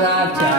that.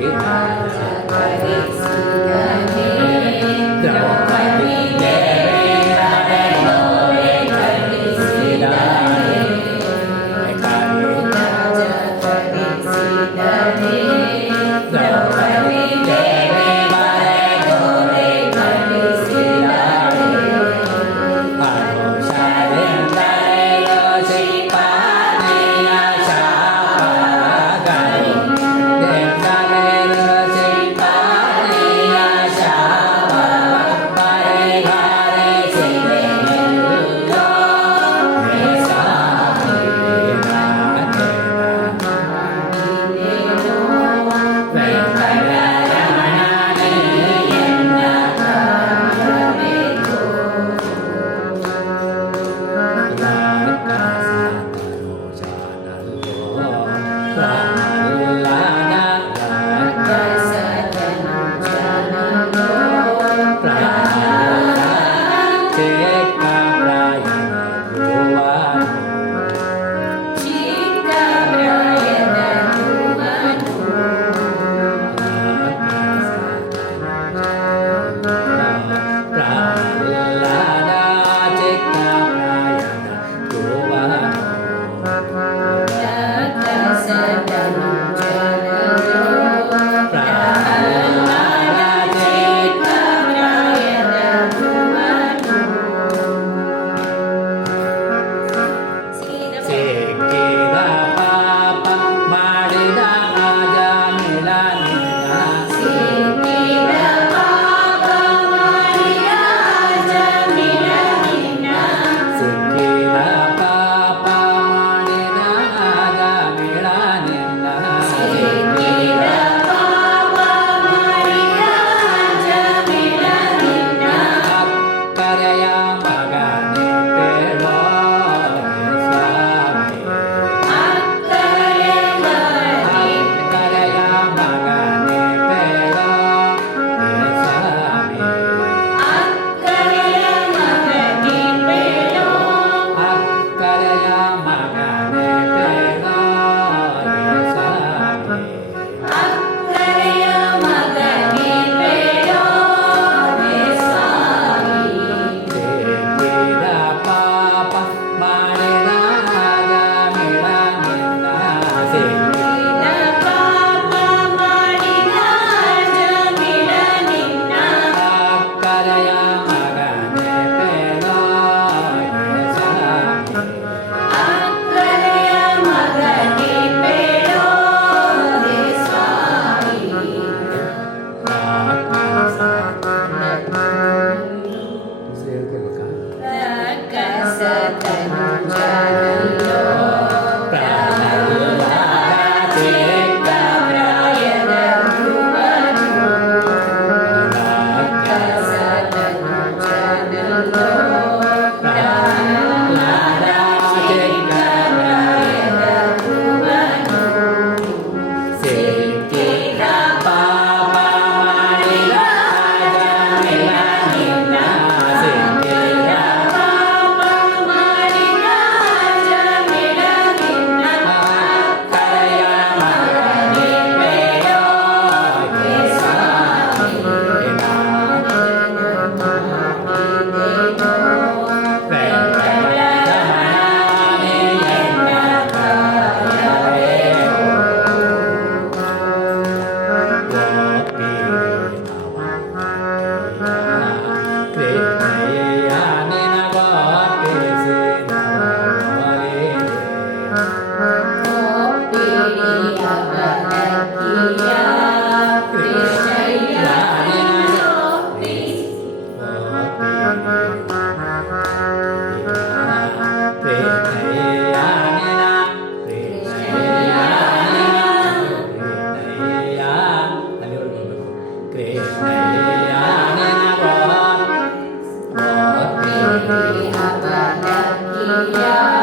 Thank Yeah. Yeah.